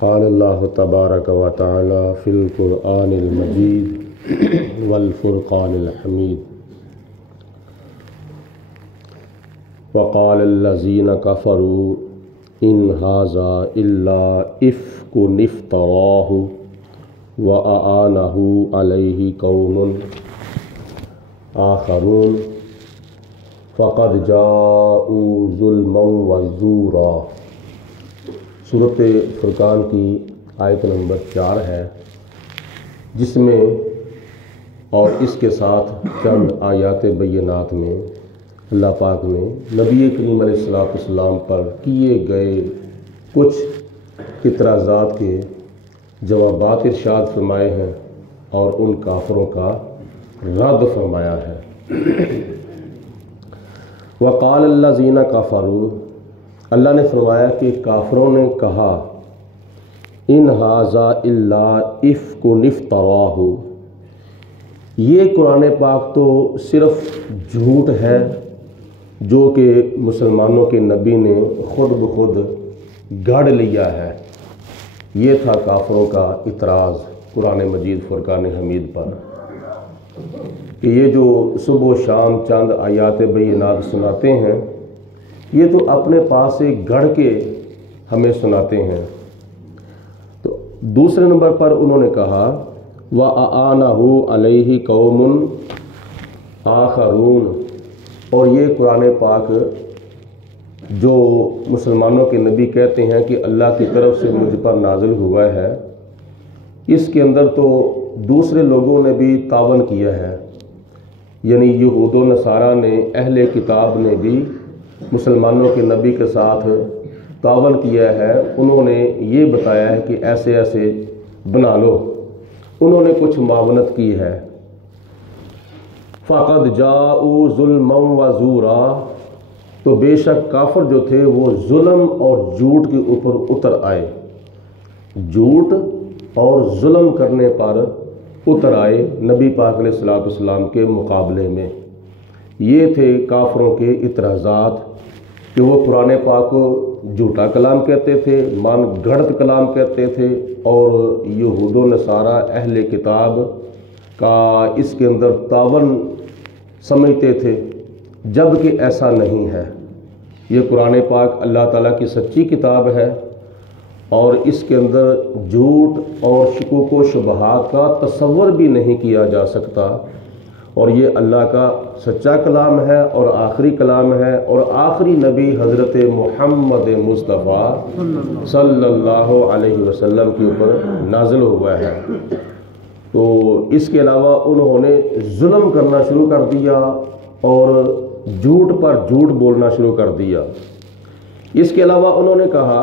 قال اللہ تبارک و تعالی فی القرآن المجید والفرقان الحمید وقال الذین کفروا ان ھذا الا افک افتراہ وأعانہ علیہ قوم آخرون فقد جاءوا ظلما وزورا۔ سورۃ فرقان کی آیت نمبر 4 ہے، جس میں اور اس کے ساتھ چند آیات بینات میں اللہ پاک نے نبی کریم علیہ السلام پر کیے گئے کچھ اعتراضات کے جوابات ارشاد فرمائے ہیں اور ان کافروں کا رد فرمایا ہے۔ وقال الذین کفروا، اللہ نے فرمایا کہ کافروں نے کہا ان ھذا الا افک افتراہ، یہ قرآن پاک تو صرف جھوٹ ہے جو کہ مسلمانوں کے نبی نے خود بخود گھڑ لیا ہے۔ یہ تھا کافروں کا اعتراض قرآن مجید فرقان حمید پر کہ یہ جو صبح و شام چند آیات بینات سناتے ہیں، یہ تو اپنے پاس سے گھڑ کے ہمیں سناتے ہیں۔ تو دوسرے نمبر پر انہوں نے کہا وَأَعَانَهُ عَلَيْهِ قَوْمٌ آخَرُونَ، اور یہ قرآن پاک جو مسلمانوں کے نبی کہتے ہیں کہ اللہ کی طرف سے مجھ پر نازل ہوا ہے، اس کے اندر تو دوسرے لوگوں نے بھی تعاون کیا ہے، یعنی یہود و نصارہ نے، اہل کتاب نے بھی مسلمانوں کے نبی کے ساتھ تعاون کیا ہے۔ انہوں نے یہ بتایا ہے کہ ایسے ایسے بنا لو، انہوں نے کچھ معاونت کی ہے۔ فَقَدْ جَاءُوا ظُلْمًا وَزُورًا، تو بے شک کافر جو تھے وہ ظلم اور جھوٹ کے اوپر اتر آئے، جھوٹ اور ظلم کرنے پر اتر آئے نبی پاک علیہ السلام کے مقابلے میں۔ یہ تھے کافروں کے اعتراضات کہ وہ قرآن پاک کو جھوٹا کلام کہتے تھے، من گھڑت کلام کہتے تھے، اور یہود و نصارہ اہل کتاب کا اس کے اندر تعاون سمجھتے تھے، جبکہ ایسا نہیں ہے۔ یہ قرآن پاک اللہ تعالیٰ کی سچی کتاب ہے اور اس کے اندر جھوٹ اور شکوک و شبہات کا تصور بھی نہیں کیا جا سکتا، اور یہ اللہ کا سچا کلام ہے اور آخری کلام ہے، اور آخری نبی حضرت محمد مصطفیٰ صلی اللہ علیہ وسلم کے اوپر نازل ہوا ہے۔ تو اس کے علاوہ انہوں نے ظلم کرنا شروع کر دیا اور جھوٹ پر جھوٹ بولنا شروع کر دیا۔ اس کے علاوہ انہوں نے کہا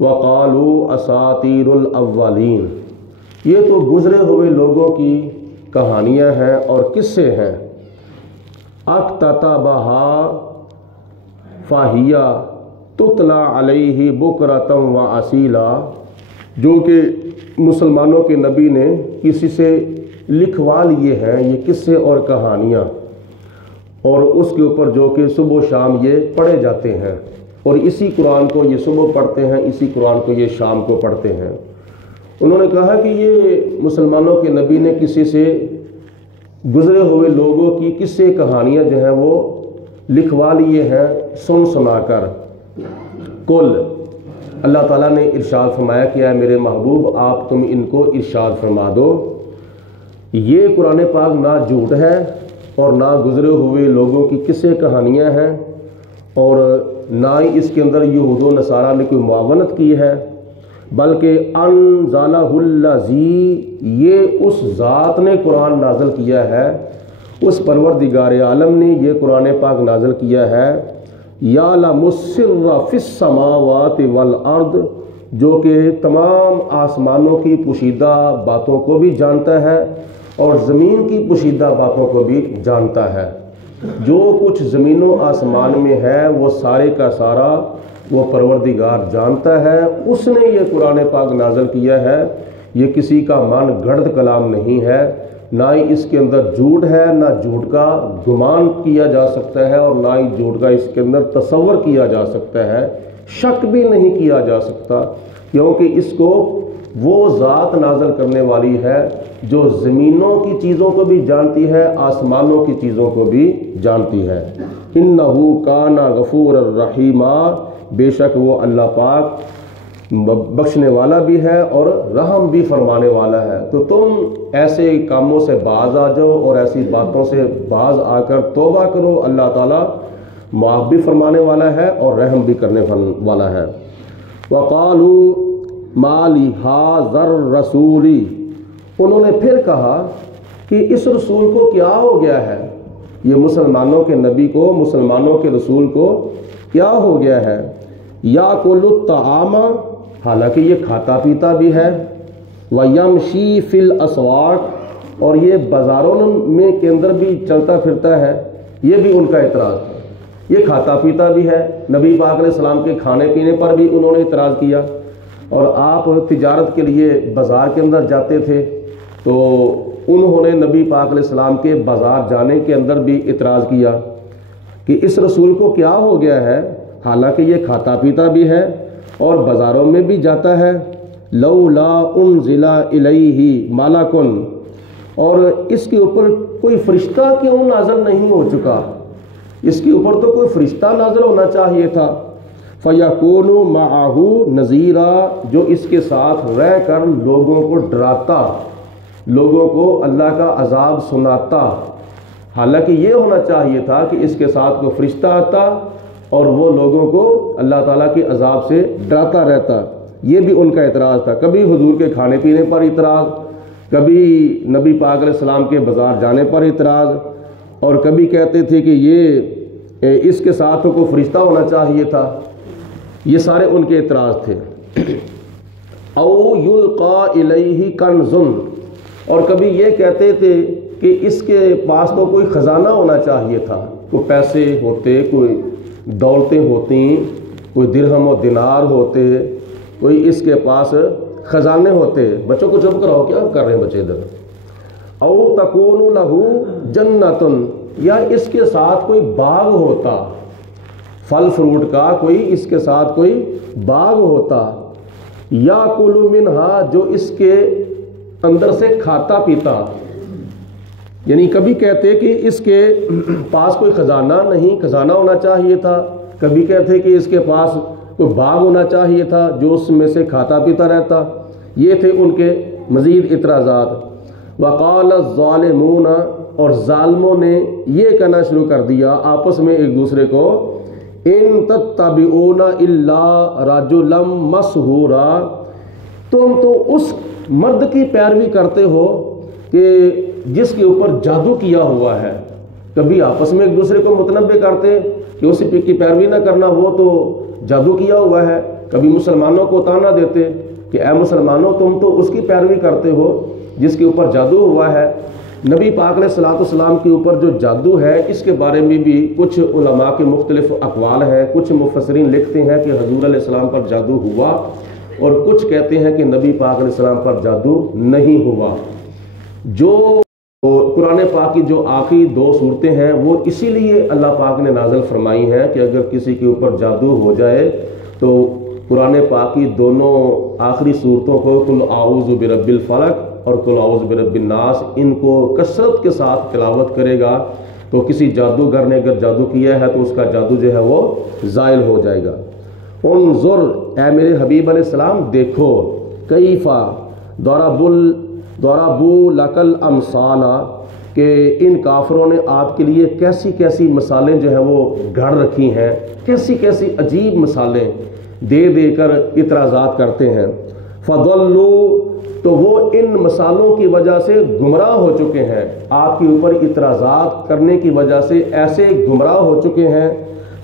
وَقَالُوا أَسَاطِيرُ الْأَوَّلِينَ، یہ تو گزرے ہوئے لوگوں کی کہانیاں ہیں اور قصے ہیں۔ اکتتبھا فَهِيَ تُتْلَى عَلَيْهِ بُكْرَةً وَأَصِيلًا، جو کہ مسلمانوں کے نبی نے کسی سے لکھوا لیے ہیں یہ قصے اور کہانیاں، اور اس کے اوپر جو کہ صبح و شام یہ پڑھے جاتے ہیں، اور اسی قرآن کو یہ صبح پڑھتے ہیں، اسی قرآن کو یہ شام کو پڑھتے ہیں۔ انہوں نے کہا کہ یہ مسلمانوں کے نبی نے کسی سے گزرے ہوئے لوگوں کی قصے کہانیاں جو ہیں وہ لکھوا لیے ہیں سن سنا کر۔ کل، اللہ تعالیٰ نے ارشاد فرمایا کہ اے میرے محبوب آپ تم ان کو ارشاد فرما دو، یہ قرآن پاک نہ جھوٹ ہے اور نہ گزرے ہوئے لوگوں کی قصے کہانیاں ہیں، اور نہ ہی اس کے اندر یہود و نصارہ نے کوئی معاونت کی ہے، بلکہ انزلہ الذی، یہ اس ذات نے قرآن نازل کیا ہے، اس پروردگار عالم نے یہ قرآن پاک نازل کیا ہے، یعلم السر فی السماوات والارض، جو کہ تمام آسمانوں کی پوشیدہ باتوں کو بھی جانتا ہے اور زمین کی پوشیدہ باتوں کو بھی جانتا ہے۔ جو کچھ زمین و آسمان میں ہے وہ سارے کا سارا وہ پروردگار جانتا ہے، اس نے یہ قرآن پاک نازل کیا ہے، یہ کسی کا من گھڑت کلام نہیں ہے، نہ ہی اس کے اندر جھوٹ ہے، نہ جھوٹ کا گمان کیا جا سکتا ہے، اور نہ ہی جھوٹ کا اس کے اندر تصور کیا جا سکتا ہے، شک بھی نہیں کیا جا سکتا، کیونکہ اس کو وہ ذات نازل کرنے والی ہے جو زمینوں کی چیزوں کو بھی جانتی ہے، آسمانوں کی چیزوں کو بھی جانتی ہے۔ انہ کان غفور الرحیم، بے شک وہ اللہ پاک بخشنے والا بھی ہے اور رحم بھی فرمانے والا ہے۔ تو تم ایسے کاموں سے باز آ جاؤ اور ایسی باتوں سے باز آ کر توبہ کرو، اللہ تعالیٰ معاف بھی فرمانے والا ہے اور رحم بھی کرنے والا ہے۔ وقالوا ما لهذا الرسول، انہوں نے پھر کہا کہ اس رسول کو کیا ہو گیا ہے، یہ مسلمانوں کے نبی کو، مسلمانوں کے رسول کو کیا ہو گیا ہے، یاکل الطعام، حالانکہ یہ کھاتا پیتا بھی ہے، ویمشی فی الاسواق، اور یہ بازاروں میں کے اندر بھی چلتا پھرتا ہے، یہ بھی ان کا اعتراض ہے۔ یہ کھاتا پیتا بھی ہے، نبی پاک علیہ السلام کے کھانے پینے پر بھی انہوں نے اعتراض کیا، اور آپ تجارت کے لیے بازار کے اندر جاتے تھے تو انہوں نے نبی پاک علیہ السلام کے بازار جانے کے اندر بھی اعتراض کیا کہ اس رسول کو کیا ہو گیا ہے، حالانکہ یہ کھاتا پیتا بھی ہے اور بازاروں میں بھی جاتا ہے۔ لولا انزل الیہ ملک، اور اس کے اوپر کوئی فرشتہ کیوں نازل نہیں ہو چکا، اس کے اوپر تو کوئی فرشتہ نازل ہونا چاہیے تھا۔ فَيَكُونُ مَعَهُ نَذِيرًا، جو اس کے ساتھ رہ کر لوگوں کو ڈراتا، لوگوں کو اللہ کا عذاب سناتا۔ حالانکہ یہ ہونا چاہیے تھا کہ اس کے ساتھ کوئی فرشتہ آتا اور وہ لوگوں کو اللہ تعالیٰ کے عذاب سے ڈراتا رہتا۔ یہ بھی ان کا اعتراض تھا، کبھی حضور کے کھانے پینے پر اعتراض، کبھی نبی پاک علیہ السلام کے بازار جانے پر اعتراض، اور کبھی کہتے تھے کہ یہ اس کے ساتھ کوئی فرشتہ ہونا چاہیے تھا۔ یہ سارے ان کے اعتراض تھے۔ او یلقا الیہ کنز، اور کبھی یہ کہتے تھے کہ اس کے پاس تو کوئی خزانہ ہونا چاہیے تھا، کوئی پیسے ہوتے، کوئی دولتیں ہوتی، کوئی درہم و دینار ہوتے، کوئی اس کے پاس خزانے ہوتے۔ بچوں کو چپ کراؤ، کیا کر رہے ہیں بچے ادھر۔ او تکون لہ جنت، یا اس کے ساتھ کوئی باغ ہوتا، پھل فروٹ کا کوئی اس کے ساتھ کوئی باغ ہوتا، یا کلو منہا، جو اس کے اندر سے کھاتا پیتا۔ یعنی کبھی کہتے کہ اس کے پاس کوئی خزانہ نہیں، خزانہ ہونا چاہیے تھا، کبھی کہتے کہ اس کے پاس کوئی باغ ہونا چاہیے تھا جو اس میں سے کھاتا پیتا رہتا۔ یہ تھے ان کے مزید اعتراضات۔ وقال الظالمون، اور ظالموں نے یہ کہنا شروع کر دیا آپس میں ایک دوسرے کو، ان تتبعون الا رجلا مسحورا، تم تو اس مرد کی پیروی کرتے ہو کہ جس کے اوپر جادو کیا ہوا ہے۔ کبھی آپس میں ایک دوسرے کو متنبع کرتے کہ اس کی پیروی نہ کرنا، وہ تو جادو کیا ہوا ہے۔ کبھی مسلمانوں کو تانا دیتے کہ اے مسلمانوں، تم تو اس کی پیروی کرتے ہو جس کے اوپر جادو ہوا ہے۔ نبی پاک علیہ الصلوۃ والسلام کے اوپر جو جادو ہے، اس کے بارے میں بھی کچھ علماء کے مختلف اقوال ہیں۔ کچھ مفسرین لکھتے ہیں کہ حضور علیہ السلام پر جادو ہوا، اور کچھ کہتے ہیں کہ نبی پاک علیہ السلام پر جادو نہیں ہوا۔ جو قرآن پاک کی جو آخری 2 صورتیں ہیں وہ اسی لیے اللہ پاک نے نازل فرمائی ہیں کہ اگر کسی کے اوپر جادو ہو جائے تو قرآن پاک کی دونوں آخری صورتوں کو، قل اعوذ برب الفلق اور قل اعوذ برب الناس، ان کو کثرت کے ساتھ تلاوت کرے گا تو کسی جادوگر نے اگر جادو کیا ہے تو اس کا جادو جو ہے وہ زائل ہو جائے گا۔ انظر، اے میرے حبیب علیہ السلام دیکھو، کیفا ضربوا لک الامثال، کہ ان کافروں نے آپ کے لیے کیسی کیسی مثالیں جو ہے وہ گھڑ رکھی ہیں، کیسی کیسی عجیب مثالیں دے دے کر اعتراضات کرتے ہیں۔ فضلوا، تو وہ ان مثالوں کی وجہ سے گمراہ ہو چکے ہیں، آپ کے اوپر اعتراضات کرنے کی وجہ سے ایسے گمراہ ہو چکے ہیں۔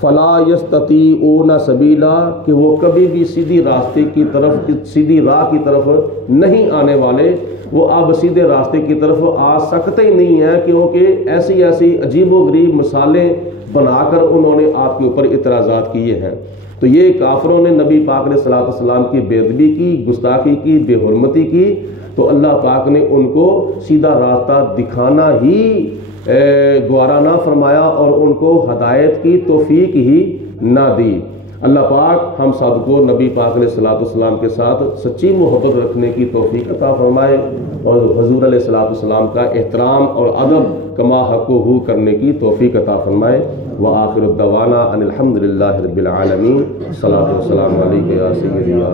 فلا یستطیعون سبیلا، کہ وہ کبھی بھی سیدھی راستے کی طرف، سیدھی راہ کی طرف نہیں آنے والے، وہ اب سیدھے راستے کی طرف آ سکتے ہی نہیں ہیں، کیونکہ ایسی ایسی عجیب و غریب مثالیں بنا کر انہوں نے آپ کے اوپر اعتراضات کیے ہیں۔ تو یہ کافروں نے نبی پاک علیہ الصلوۃ والسلام کی بے ادبی کی، گستاخی کی، بے حرمتی کی، تو اللہ پاک نے ان کو سیدھا راستہ دکھانا ہی گوارا نہ فرمایا اور ان کو ہدایت کی توفیق ہی نہ دی۔ اللہ پاک ہم سب کو نبی پاک علیہ السلام کے ساتھ سچی محبت رکھنے کی توفیق عطا فرمائے اور حضور علیہ السلام کا احترام اور ادب کما حقہ کرنے کی توفیق عطا فرمائے۔ وآخر الدعوانا ان الحمد للہ رب العالمین۔ الصلاۃ والسلام علیک یا سیدی یا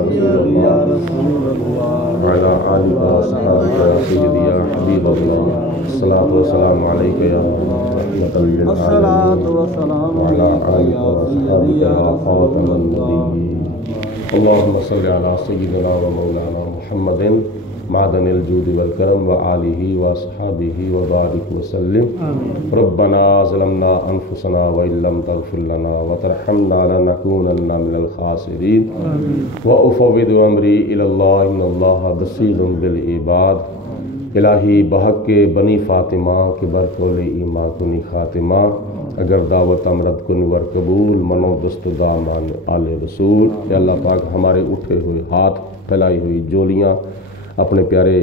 رسول اللہ وعلی آلک وصحبہ یا سیدی یا حبیب اللہ۔ الصلاۃ والسلام علیک یا رحمۃ للعالمین وعلی آلک وصحبہ یا خاتم النبیین۔ اللہم صل علی سیدنا و مولانا محمد معدن الجود والکرم وآلہ وصحبہ وبارک وسلم۔ ربنا ظلمنا انفسنا وإن لم تغفر لنا وترحمنا لنكونن من الخاسرین۔ وأفوض امری الی اللہ ان اللہ بصیر بالعباد۔ الہی بحق کے بنی فاطمہ کے برکول ایما کنی خاتمہ، اگر دعوت امرد کن ور قبول منو دست دامان آل رسول۔ اے اللہ پاک ہمارے اٹھے ہوئے ہاتھ پھیلائی ہوئی جولیاں اپنے پیارے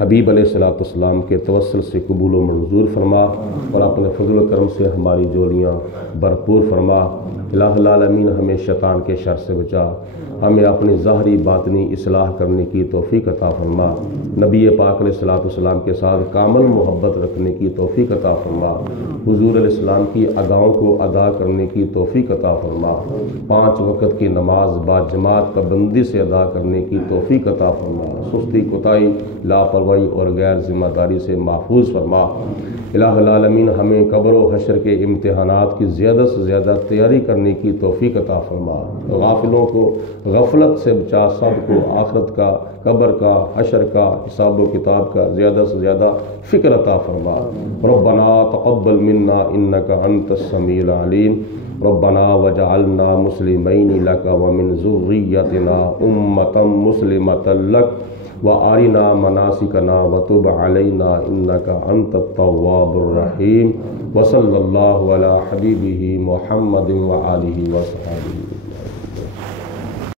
حبیب علیہ السلام کے توسل سے قبول و منظور فرما اور اپنے فضل و کرم سے ہماری جولیاں بھرپور فرما۔ الہ العالمین ہمیں شیطان کے شر سے بچا، ہمیں اپنی ظاہری باطنی اصلاح کرنے کی توفیق عطا فرما، نبی پاک علیہ السلام کے ساتھ کامل محبت رکھنے کی توفیق عطا فرما، حضور علیہ السلام کی اداؤں کو ادا کرنے کی توفیق عطا فرما، 5 وقت کی نماز با جماعت پابندی سے ادا کرنے کی توفیق عطا فرما، سستی کوتاہی لاپرواہی اور غیر ذمہ داری سے محفوظ فرما۔ الہ العالمین ہمیں قبر و حشر کے امتحانات کی زیادہ سے زیادہ تیاری کرنے کی توفیق عطا فرما، غافلوں کو غفلت سے بچا، سب کو آخرت کا، قبر کا، حشر کا، حساب و کتاب کا زیادہ سے زیادہ فکر عطا فرما۔ ربنا تقبل منا انک انت السمیع العلیم، ربنا وجعلنا مسلمین لک ومن ذریتنا امة مسلمة لک وارنا مناسکنا وتب علینا انک انت التواب الرحیم۔ وصلی اللہ علی حبیبہ محمد وآلہ وصحبہ۔